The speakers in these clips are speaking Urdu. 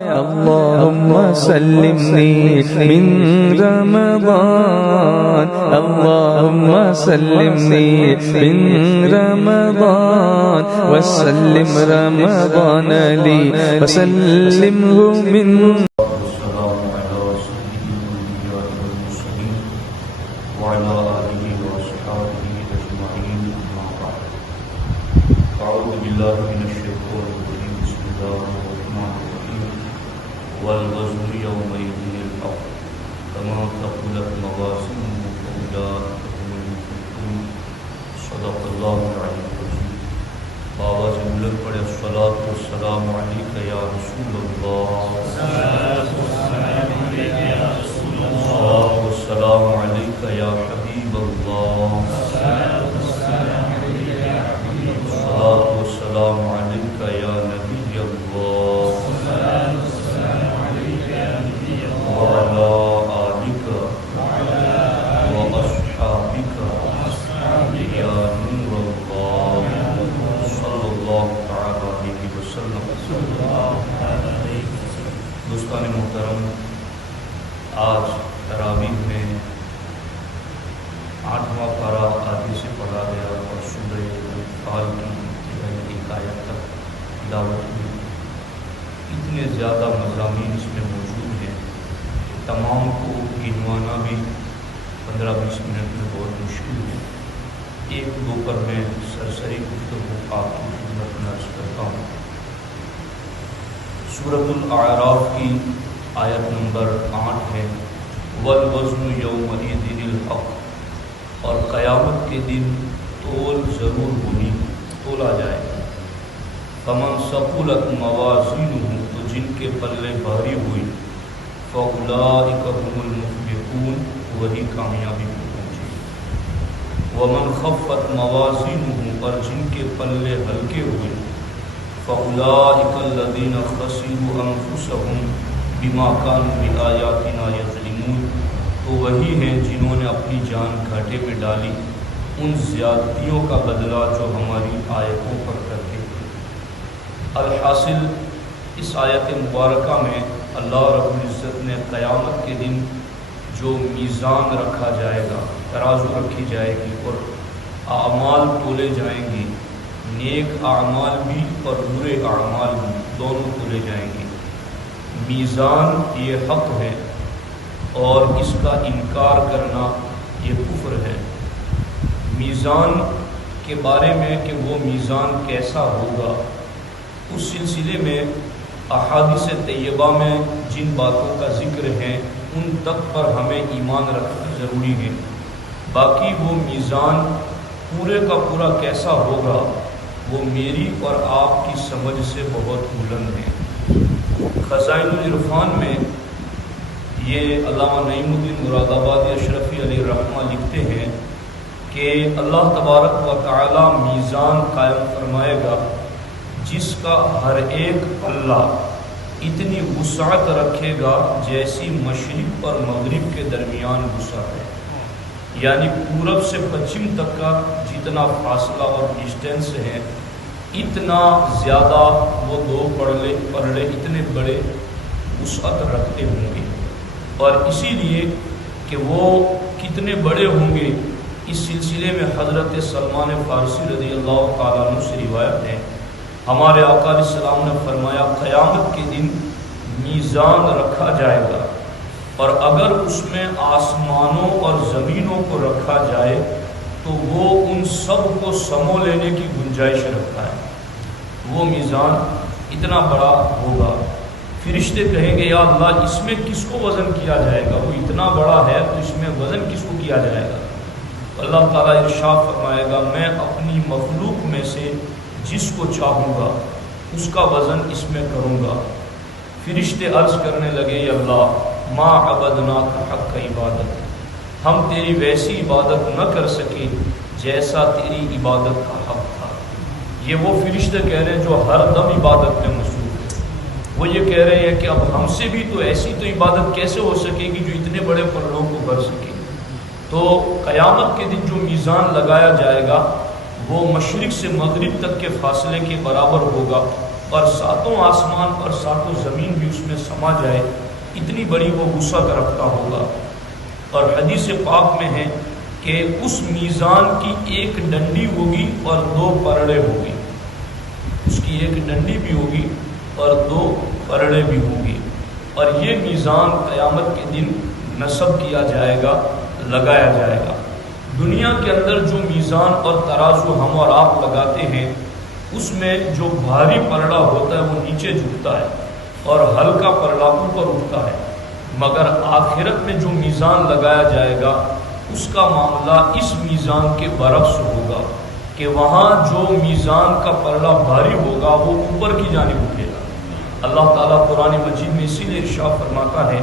اللهم سلمني من رمضان، اللهم سلمني من رمضان، وسلم رمضان لي وسلمه من والوزن يومئذ الحق كما ثقلت موازينه فأولئك هم المفلحون صدق الله العلي العظيم. بابا سے بلند پڑے الصلاۃ والسلام علیک یا رسول اللہ، الصلاۃ والسلام علیک یا حبیب اللہ، الصلاۃ والسلام علیک یا نبی اللہ، وعلى آلك وأصحابك يا نور الله صلى الله تعالى عليه وسلم. دوستان محترم، آج تراویح میں 8واں پارہ آدھی سے پڑھا گیا اور سورہ انفال کی ایک آیت تک تلاوت ہوئی. اتنے زیادہ مضامین اس میں موجود ہیں، تمام کو گنوانا بھی 15-20 منٹ میں بہت مشکل ہے. ایک دو پر میں سرسری گفتگو آپ کی خدمت میں عرض کرتا ہوں. سورۃ الاعراف کی آیت نمبر 8 ہے، والوزن یومئذ الحق، اور قیامت کے دن تول ضرور ہوگی، تولا جائے گا. فمن ثقلت موازینہ، تو جن کے پلے بھاری ہوئی، فَأُولَٰئِكَ هُمُ الْمُفْلِحُونَ، وہی کامیابی کو پہنچے. وَمَنْ خَفَّتْ مَوَازِينُهُ، اور جن کے پلے ہلکے ہوئے، فَأُولَٰئِكَ الَّذِينَ خَسِرُوا أَنفُسَهُمْ بِمَا كَانُوا بِآيَاتِنَا يَظْلِمُونَ، تو وہی ہیں جنہوں نے اپنی جان گھاٹے میں ڈالی ان زیادتیوں کا بدلہ جو ہماری آیتوں پر کرتے تھے. الحاصل اس آیت مبارکہ میں اللہ رب العزت نے قیامت کے دن جو میزان رکھا جائے گا، ترازو رکھی جائے گی اور اعمال تولے جائیں گے، نیک اعمال بھی اور برے اعمال بھی دونوں تولے جائیں گے. میزان یہ حق ہے اور اس کا انکار کرنا یہ کفر ہے. میزان کے بارے میں کہ وہ میزان کیسا ہوگا، اس سلسلے میں احادیث طیبہ میں جن باتوں کا ذکر ہے ان تک پر ہمیں ایمان رکھنا ضروری ہے. باقی وہ میزان پورے کا پورا کیسا ہوگا وہ میری اور آپ کی سمجھ سے بہت بلند ہے. خزائن العرفان میں یہ علامہ نعیم الدین مراد آبادی اشرفی علیہ الرحمہ لکھتے ہیں کہ اللہ تبارک و تعالی میزان قائم فرمائے گا جس کا ہر ایک پلہ اتنی وسعت رکھے گا جیسی مشرق اور مغرب کے درمیان وسعت ہے. یعنی پورب سے پچھم تک کا جتنا فاصلہ اور ڈسٹینس ہے اتنا زیادہ وہ دو پلڑے اتنے بڑے وسعت رکھتے ہوں گے. اور اسی لیے کہ وہ کتنے بڑے ہوں گے اس سلسلے میں حضرت سلمان فارسی رضی اللہ تعالیٰ عنہ سے روایت ہے، ہمارے آقا علیہ السلام نے فرمایا قیامت کے دن میزان رکھا جائے گا اور اگر اس میں آسمانوں اور زمینوں کو رکھا جائے تو وہ ان سب کو سمو لینے کی گنجائش رکھتا ہے. وہ میزان اتنا بڑا ہوگا. فرشتے کہیں گے یا اللہ اس میں کس کو وزن کیا جائے گا، وہ اتنا بڑا ہے تو اس میں وزن کس کو کیا جائے گا. اللہ تعالیٰ ارشاد فرمائے گا میں اپنی مخلوق میں سے جس کو چاہوں گا اس کا وزن اس میں کروں گا. فرشتے عرض کرنے لگے یا اللہ ما عبدناک حق عبادت، ہم تیری ویسی عبادت نہ کر سکے جیسا تیری عبادت کا حق تھا. یہ وہ فرشتے کہہ رہے ہیں جو ہر دم عبادت میں مصروف ہے. وہ یہ کہہ رہے ہیں کہ اب ہم سے بھی تو ایسی تو عبادت کیسے ہو سکے گی جو اتنے بڑے پلڑوں کو بھر سکے. تو قیامت کے دن جو میزان لگایا جائے گا وہ مشرق سے مغرب تک کے فاصلے کے برابر ہوگا اور ساتوں آسمان اور ساتوں زمین بھی اس میں سما جائے، اتنی بڑی وہ وسعت رکھتا ہوگا۔ اور حدیث پاک میں ہے کہ اس میزان کی ایک ڈنڈی ہوگی اور 2 پرڑے ہوگی، اس کی ایک ڈنڈی بھی ہوگی اور 2 پرڑے بھی ہوگی، اور یہ میزان قیامت کے دن نصب کیا جائے گا، لگایا جائے گا۔ دنیا کے اندر جو میزان اور ترازو ہم اور آپ لگاتے ہیں، اس میں جو بھاری پرڑا ہوتا ہے وہ نیچے جھکتا ہے اور ہلکا پرڑا اوپر اٹھتا ہے، مگر آخرت میں جو میزان لگایا جائے گا اس کا معاملہ اس میزان کے برعکس ہوگا کہ وہاں جو میزان کا پرڑا بھاری ہوگا وہ اوپر کی جانب اٹھے گا۔ اللہ تعالیٰ قرآن مجید میں اسی لیے ارشاد فرماتا ہے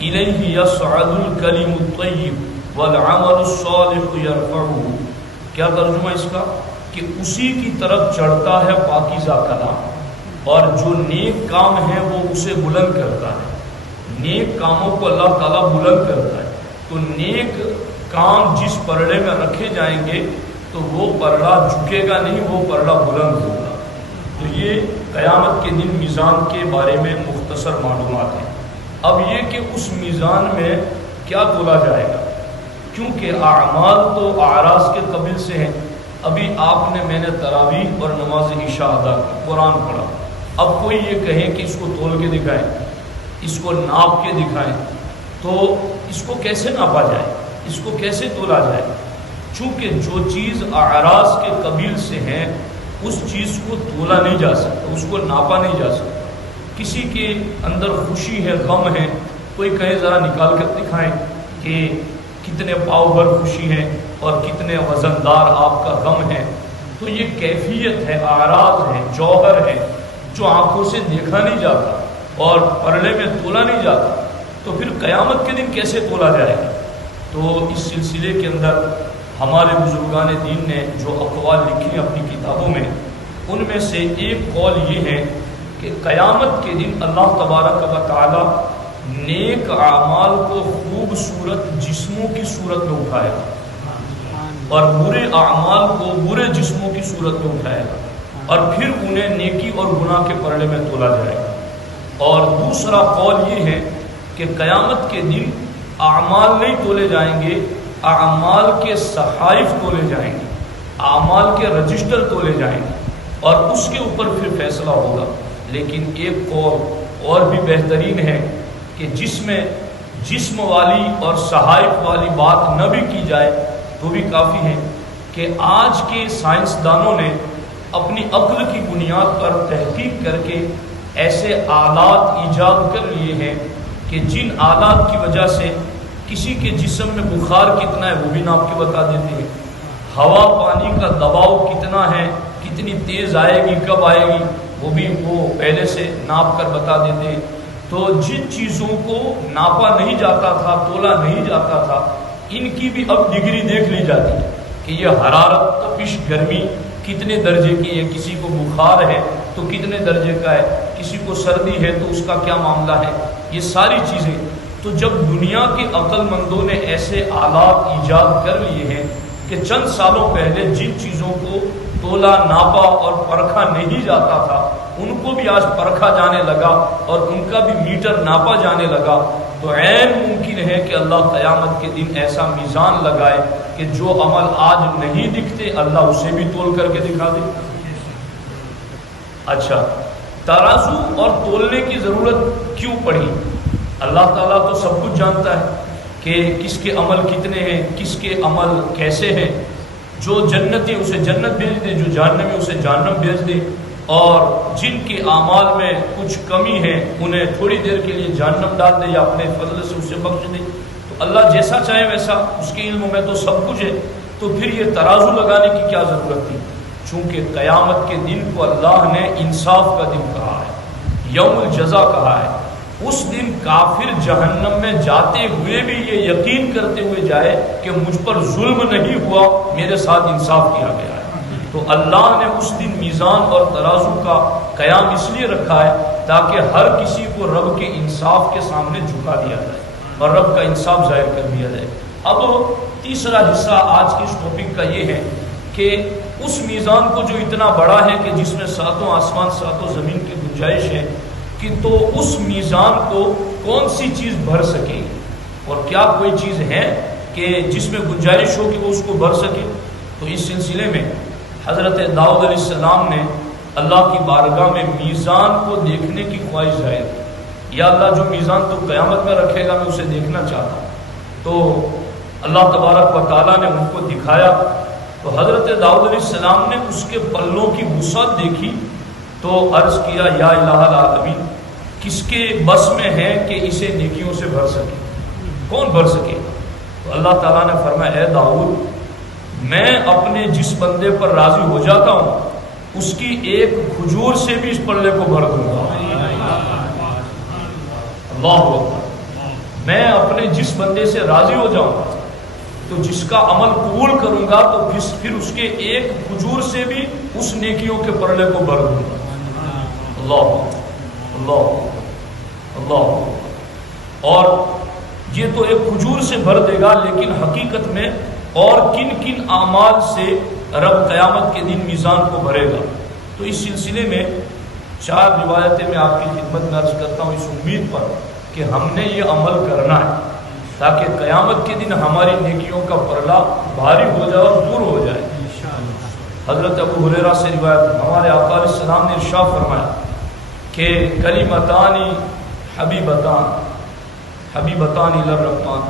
الیہ یصعد الکلم الطیب والعمل الصالح یرفعہ۔ کیا ترجمہ اس کا؟ کہ اسی کی طرف چڑھتا ہے پاکیزہ کلام، اور جو نیک کام ہے وہ اسے بلند کرتا ہے۔ نیک کاموں کو اللہ تعالیٰ بلند کرتا ہے، تو نیک کام جس پرڑے میں رکھے جائیں گے تو وہ پرڑا جھکے گا نہیں، وہ پرڑا بلند ہوگا۔ تو یہ قیامت کے دن میزان کے بارے میں مختصر معلومات ہیں۔ اب یہ کہ اس میزان میں کیا تولا جائے گا، کیونکہ اعمال تو اعراض کے قبیل سے ہیں۔ ابھی میں نے تراویح اور نماز عشاء ادا کی، قرآن پڑھا، اب کوئی یہ کہے کہ اس کو تول کے دکھائیں، اس کو ناپ کے دکھائیں، تو اس کو کیسے ناپا جائے، اس کو کیسے تولا جائے؟ چونکہ جو چیز اعراض کے قبیل سے ہیں اس چیز کو تولا نہیں جا سکتا، اس کو ناپا نہیں جا سکتا۔ کسی کے اندر خوشی ہے، غم ہے، کوئی کہے ذرا نکال کر دکھائیں کہ کتنے پاؤ بھر خوشی ہے اور کتنے وزندار آپ کا غم ہے، تو یہ کیفیت ہے، اعراض ہے، جوہر ہے، جو آنکھوں سے دیکھا نہیں جاتا اور پرڑے میں تولا نہیں جاتا، تو پھر قیامت کے دن کیسے تولا جائے گا؟ تو اس سلسلے کے اندر ہمارے بزرگان دین نے جو اقوال لکھی اپنی کتابوں میں، ان میں سے ایک قول یہ ہے کہ قیامت کے دن اللہ تبارک و تعالی نیک اعمال کو خوبصورت جسموں کی صورت میں اٹھائے گا اور برے اعمال کو برے جسموں کی صورت میں اٹھائے گا، اور پھر انہیں نیکی اور گناہ کے پرڑے میں تولا جائے گا۔ اور دوسرا قول یہ ہے کہ قیامت کے دن اعمال نہیں تولے جائیں گے، اعمال کے صحائف تولے جائیں گے، اعمال کے رجسٹر تولے جائیں گے، اور اس کے اوپر پھر فیصلہ ہوگا۔ لیکن ایک قول اور بھی بہترین ہے کہ جس میں جسم والی اور صحائف والی بات نہ بھی کی جائے تو بھی کافی ہے کہ آج کے سائنسدانوں نے اپنی عقل کی بنیاد پر تحقیق کر کے ایسے آلات ایجاد کر لیے ہیں کہ جن آلات کی وجہ سے کسی کے جسم میں بخار کتنا ہے وہ بھی ناپ کے بتا دیتے ہیں، ہوا پانی کا دباؤ کتنا ہے، کتنی تیز آئے گی، کب آئے گی، وہ بھی وہ پہلے سے ناپ کر بتا دیتے ہیں۔ تو جن چیزوں کو ناپا نہیں جاتا تھا، تولا نہیں جاتا تھا، ان کی بھی اب ڈگری دیکھ لی جاتی ہے کہ یہ حرارت، تپش، گرمی کتنے درجے کی ہے، کسی کو بخار ہے تو کتنے درجے کا ہے، کسی کو سردی ہے تو اس کا کیا معاملہ ہے، یہ ساری چیزیں۔ تو جب دنیا کے عقل مندوں نے ایسے آلات ایجاد کر لیے ہیں کہ چند سالوں پہلے جن چیزوں کو تولا، ناپا اور پرکھا نہیں جاتا تھا ان کو بھی آج پرکھا جانے لگا اور ان کا بھی میٹر ناپا جانے لگا، تو عین ممکن ہے کہ اللہ قیامت کے دن ایسا میزان لگائے کہ جو عمل آج نہیں دکھتے اللہ اسے بھی تول کر کے دکھا دے۔ اچھا، ترازو اور تولنے کی ضرورت کیوں پڑی؟ اللہ تعالیٰ تو سب کچھ جانتا ہے کہ کس کے عمل کتنے ہیں، کس کے عمل کیسے ہیں۔ جو جنتی اسے جنت بھیج دے، جو جہنمی اسے جہنم بھیج دے، اور جن کے اعمال میں کچھ کمی ہے انہیں تھوڑی دیر کے لیے جہنم ڈال دے یا اپنے فضل سے اسے بخش دے۔ تو اللہ جیسا چاہے ویسا، اس کے علم میں تو سب کچھ ہے، تو پھر یہ ترازو لگانے کی کیا ضرورت تھی؟ چونکہ قیامت کے دن کو اللہ نے انصاف کا دن کہا ہے، یوم الجزا کہا ہے۔ اس دن کافر جہنم میں جاتے ہوئے بھی یہ یقین کرتے ہوئے جائے کہ مجھ پر ظلم نہیں ہوا، میرے ساتھ انصاف کیا گیا ہے۔ تو اللہ نے اس دن میزان اور ترازو کا قیام اس لیے رکھا ہے تاکہ ہر کسی کو رب کے انصاف کے سامنے جھکا دیا جائے اور رب کا انصاف ظاہر کر دیا جائے۔ اب تیسرا حصہ آج کے اس ٹاپک کا یہ ہے کہ اس میزان کو جو اتنا بڑا ہے کہ جس میں ساتوں آسمان ساتوں زمین کی گنجائش ہے، کہ تو اس میزان کو کون سی چیز بھر سکے، اور کیا کوئی چیز ہے کہ جس میں گنجائش ہو کہ وہ اس کو بھر سکے؟ تو اس سلسلے میں حضرت داؤد علیہ السلام نے اللہ کی بارگاہ میں میزان کو دیکھنے کی خواہش ظاہر کی، یا اللہ جو میزان تو قیامت میں رکھے گا میں اسے دیکھنا چاہتا ہوں۔ تو اللہ تبارک و تعالیٰ نے ان کو دکھایا، تو حضرت داؤد علیہ السلام نے اس کے پلوں کی وسعت دیکھی تو عرض کیا یا الہ العالمین، کس کے بس میں ہے کہ اسے نیکیوں سے بھر سکے، کون بھر سکے؟ تو اللہ تعالیٰ نے فرمایا اے داؤد، میں اپنے جس بندے پر راضی ہو جاتا ہوں اس کی ایک کھجور سے بھی اس پلے کو بھر دوں گا۔ اللہ اکبر، میں اپنے جس بندے سے راضی ہو جاؤں تو جس کا عمل قبول کروں گا تو پھر اس کے ایک کھجور سے بھی اس نیکیوں کے پلے کو بھر دوں گا۔ اللہ اللہ اللہ۔ اور یہ تو ایک کھجور سے بھر دے گا، لیکن حقیقت میں اور کن کن اعمال سے رب قیامت کے دن میزان کو بھرے گا؟ تو اس سلسلے میں 4 روایتیں میں آپ کی خدمت میں عرض کرتا ہوں، اس امید پر کہ ہم نے یہ عمل کرنا ہے تاکہ قیامت کے دن ہماری نیکیوں کا پرلا بھاری ہو جائے اور دور ہو جائے۔ حضرت ابو ہریرہ سے روایت، ہمارے آقا علیہ السلام نے ارشاد فرمایا کہ کلمتان حبیبتان الی الرحمن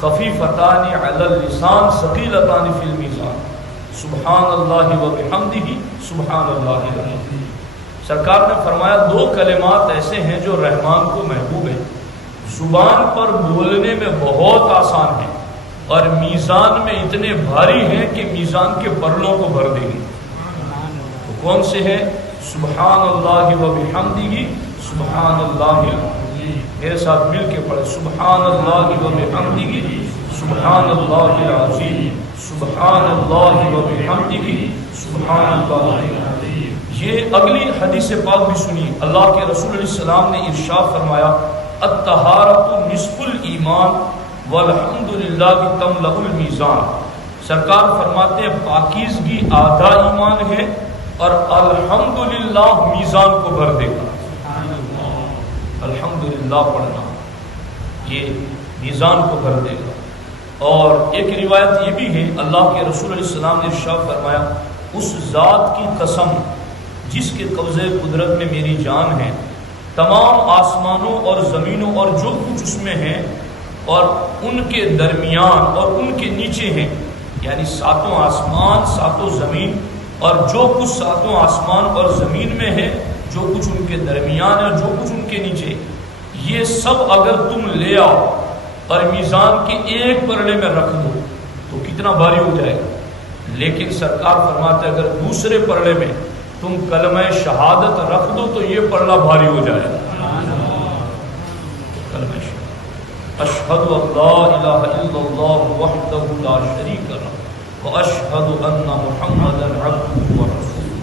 خفیفتان علی اللسان ثقیلتان فی المیزان سبحان اللہ و بحمدہ سبحان اللہ العظیم۔ سرکار نے فرمایا 2 کلمات ایسے ہیں جو رحمان کو محبوب ہیں، زبان پر بولنے میں بہت آسان ہیں اور میزان میں اتنے بھاری ہیں کہ میزان کے پرلوں کو بھر دیں گے۔ تو کون سے ہیں؟ سبحان اللہ و بحمدہ سبحان اللہ العظیم۔ میرے ساتھ مل کے پڑھے، سبحان اللہ و بحمدہ سبحان اللہ العظیم، سبحان اللہ و بحمدہ سبحان اللہ العظیم۔ یہ اگلی حدیث پاک بھی سنی، اللہ کے رسول علیہ السلام نے ارشاد فرمایا الطہارۃ نصف الایمان والحمدللہ تملأ المیزان۔ سرکار فرماتے ہیں پاکیزگی آدھا ایمان ہے اور الحمدللہ میزان کو بھر دے گا۔ الحمدللہ پڑھنا یہ میزان کو بھر دے گا۔ اور ایک روایت یہ بھی ہے، اللہ کے رسول علیہ السلام نے ارشاد فرمایا اس ذات کی قسم جس کے قبضے قدرت میں میری جان ہے، تمام آسمانوں اور زمینوں اور جو کچھ اس میں ہے اور ان کے درمیان اور ان کے نیچے ہیں، یعنی 7 آسمان 7 زمین اور جو کچھ 7 آسمان اور زمین میں ہے، جو کچھ ان کے درمیان ہے اور جو کچھ ان کے نیچے، یہ سب اگر تم لے آؤ اور میزان کے ایک پلڑے میں رکھ دو تو کتنا بھاری ہو جائے گا۔ لیکن سرکار فرماتے اگر دوسرے پلڑے میں تم کلمہ شہادت رکھ دو تو یہ پلڑا بھاری ہو جائے گا۔ کلمہ شہادت، اشہد ان لا الہ الا اللہ وحدہ لا شریک لہ واشہد ان محمدا عبدہ ورسولہ۔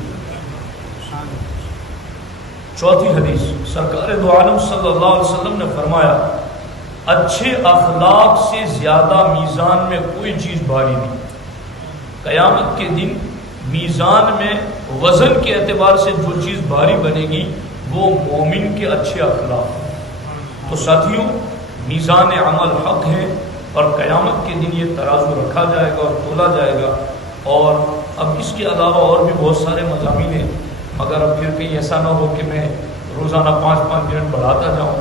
چوتھی حدیث، سرکار دو عالم صلی اللہ علیہ وسلم نے فرمایا اچھے اخلاق سے زیادہ میزان میں کوئی چیز بھاری نہیں۔ قیامت کے دن میزان میں وزن کے اعتبار سے جو چیز بھاری بنے گی وہ مومن کے اچھے اخلاق۔ تو ساتھیوں، میزان عمل حق ہے اور قیامت کے دن یہ ترازو رکھا جائے گا اور تولا جائے گا۔ اور اب اس کے علاوہ اور بھی بہت سارے مضامین ہیں، مگر اب پھر کہیں ایسا نہ ہو کہ میں روزانہ 5-5 منٹ بڑھاتا جاؤں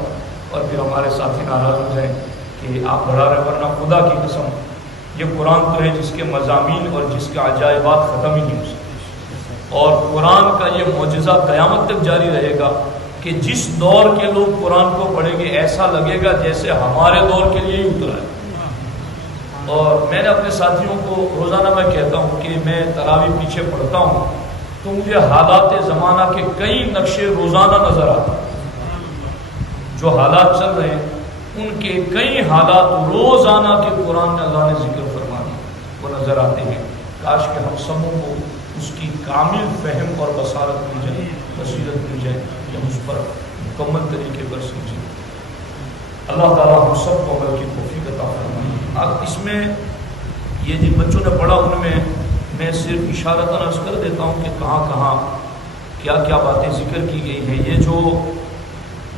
اور پھر ہمارے ساتھی ناراض ہو جائیں کہ آپ بڑھا رہے، ورنہ خدا کی قسم یہ قرآن تو ہے جس کے مضامین اور جس کے عجائبات ختم ہی نہیں ہو سکتے، اور قرآن کا یہ معجزہ قیامت تک جاری رہے گا کہ جس دور کے لوگ قرآن کو پڑھیں گے ایسا لگے گا جیسے ہمارے دور کے لیے ہی اترا ہے۔ اور میں نے اپنے ساتھیوں کو روزانہ میں کہتا ہوں کہ میں تراویح پیچھے پڑھتا ہوں تو مجھے حالات زمانہ کے کئی نقشے روزانہ نظر آتے ہیں۔ جو حالات چل رہے ہیں ان کے کئی حالات روزانہ کے قرآن میں اللہ نے ذکر فرما دی وہ نظر آتے ہیں۔ کاش کہ ہم سبوں کو اس کی کامل فہم اور بصارت مل جائے، بصیرت مل جائے کہ ہم اس پر مکمل طریقے پر سمجھیں۔ اللہ تعالیٰ ہم سب کو عمل کی توفیق عطا فرمائے۔ اب اس میں یہ جن بچوں نے پڑھا ان میں میں صرف اشارتاً عرض کر دیتا ہوں کہ کہاں کہاں کیا کیا باتیں ذکر کی گئی ہیں۔ یہ جو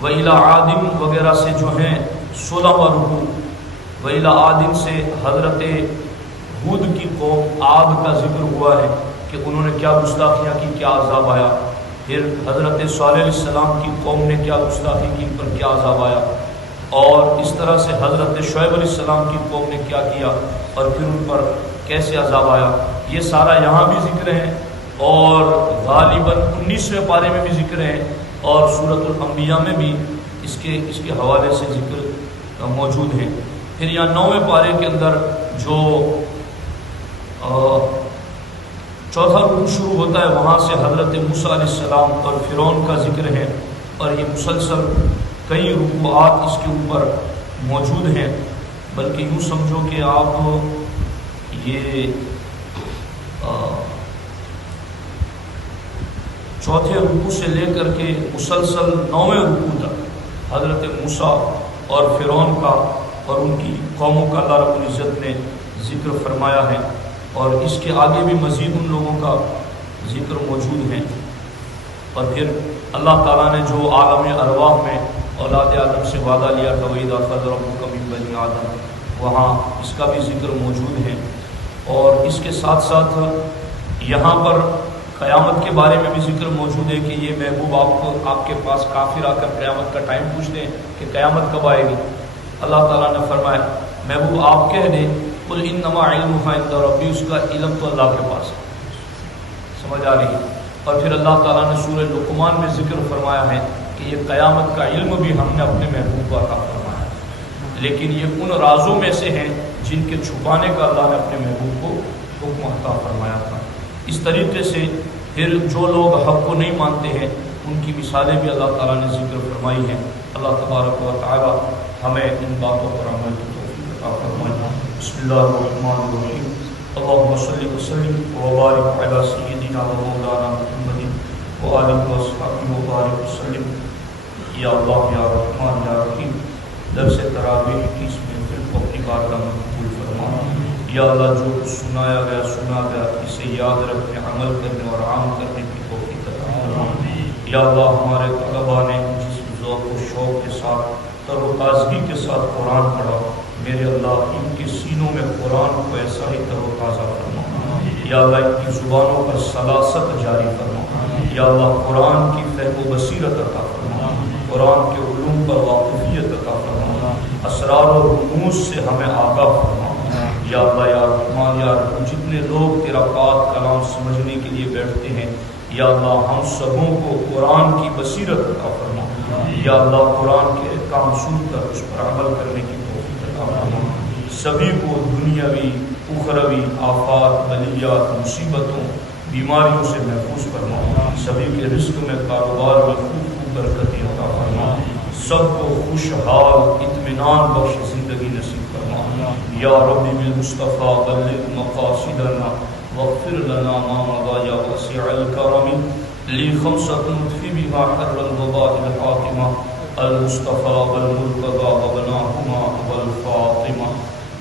وَإِلَىٰ عَادٍ وغیرہ سے جو ہیں 16واں رکوع، وَإِلَىٰ عَادٍ سے حضرت ہود کی قوم عاد کا ذکر ہوا ہے کہ انہوں نے کیا گستاخیاں کی، کیا عذاب آیا۔ پھر حضرت صالح علیہ السلام کی قوم نے کیا گستاخی کی، ان پر کیا عذاب آیا، اور اس طرح سے حضرت شعیب علیہ السلام کی قوم نے کیا کیا اور پھر ان پر کیسے عذاب آیا۔ یہ سارا یہاں بھی ذکر ہے اور غالباً 19ویں پارے میں بھی ذکر ہے اور سورۃ الانبیاء میں بھی اس کے حوالے سے ذکر موجود ہے۔ پھر یہاں 9ویں پارے کے اندر جو چوتھا رکوع شروع ہوتا ہے وہاں سے حضرت موسیٰ علیہ السلام اور فرعون کا ذکر ہے، اور یہ مسلسل کئی رکوعات اس کے اوپر موجود ہیں، بلکہ یوں سمجھو کہ آپ یہ چوتھے رکوع سے لے کر کے مسلسل 9ویں رکوع تک حضرت موسیٰ اور فرعون کا اور ان کی قوموں کا اللہ رب العزت نے ذکر فرمایا ہے، اور اس کے آگے بھی مزید ان لوگوں کا ذکر موجود ہے۔ اور پھر اللہ تعالیٰ نے جو عالم ارواح میں اولاد آدم سے وعدہ لیا تھا وَإِذْ أَخَذَ رَبُّكَ مِنْ بَنِي آدَمَ، وہاں اس کا بھی ذکر موجود ہے۔ اور اس کے ساتھ ساتھ یہاں پر قیامت کے بارے میں بھی ذکر موجود ہے کہ یہ محبوب آپ کے پاس کافر آ کر قیامت کا ٹائم پوچھتے ہیں کہ قیامت کب آئے گی۔ اللہ تعالیٰ نے فرمایا محبوب آپ کہہ دیں قُلْ إِنَّمَا عِلْمُهَا عِندَ رَبِّي، اس کا علم تو اللہ کے پاس ہے۔ سمجھ آ رہی ہے؟ اور پھر اللہ تعالیٰ نے سورہ لقمان میں ذکر فرمایا ہے کہ یہ قیامت کا علم بھی ہم نے اپنے محبوب کو عطا فرمایا، لیکن یہ ان رازوں میں سے ہیں جن کے چھپانے کا اللہ نے اپنے محبوب کو حکم عطا فرمایا تھا۔ اس طریقے سے پھر جو لوگ حق کو نہیں مانتے ہیں ان کی مثالیں بھی اللہ تعالیٰ نے ذکر فرمائی ہیں۔ اللہ تبارک و تعالیٰ ہمیں ان باتوں پر عمل کی توفیق عطا فرمائے۔ بسم اللہ الرحمن الرحیم، اللہم صلی وسلم وبارک علی سیدنا و مولانا محمد وآلہ وصحبہ وبارک وسلم۔ یا اللہ یا رحمان یا رحیم، درس تراویح کی اس محفل کو اپنی بارگاہ میں قبول فرما۔ یا اللہ جو کچھ سنایا گیا اسے یاد رکھنے، عمل کرنے اور عام کرنے کی توفیق عطا فرما۔ یا اللہ ہمارے طلباء نے جس ذوق و شوق کے ساتھ تر و تازگی کے ساتھ قرآن پڑھا، میرے اللہ ان کے سینوں میں قرآن کو ایسا ہی تر و تازہ فرما۔ یا اللہ ان کی زبانوں پر سلاست جاری فرما۔ یا اللہ قرآن کی فہم و بصیرت عطا فرما، قرآن کے علوم پر واقفیت عطا فرما، اسرار و رموز سے ہمیں آگاہ فرما۔ یا اللہ یا رحمان یا رحیم، جتنے لوگ تیرا پاک کلام سمجھنے کے لیے بیٹھتے ہیں، یا اللہ ہم سبوں کو قرآن کی بصیرت عطا فرما۔ یا اللہ قرآن کے احکام سن کر اس پر عمل کرنے کی توفیق عطا فرما۔ سبھی کو دنیاوی اخروی آفات، بلیات، مصیبتوں، بیماریوں سے محفوظ فرما۔ سبھی کے رزق میں کاروبار میں خوب برکتی عطا فرما۔ سب کو خوشحال اطمینان بخش زندگی نصیب فرما۔ یا رب بالمصطفیٰ بلغ مقاصدنا واغفر لنا ما مضى یا وسیع الکرم۔ لی خمسۃ نطفی بها حر الوباء الحاکمہ، المصطفیٰ والمرتضی وابناہما والفاطمہ۔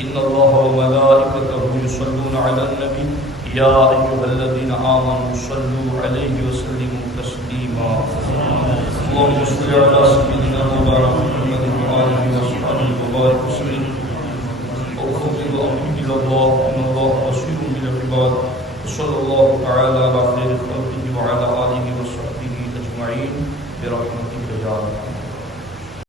ان اللہ وملائکتہ یصلون علی النبی یا ایھا الذین آمنوا صلوا علیہ وسلموا تسلیما۔ اللهم صل على سيدنا مولانا محمد وآله وصحبه وبارك وسلم۔ وأفوض أمري إلى الله إن الله بصير بالعباد، وصلى الله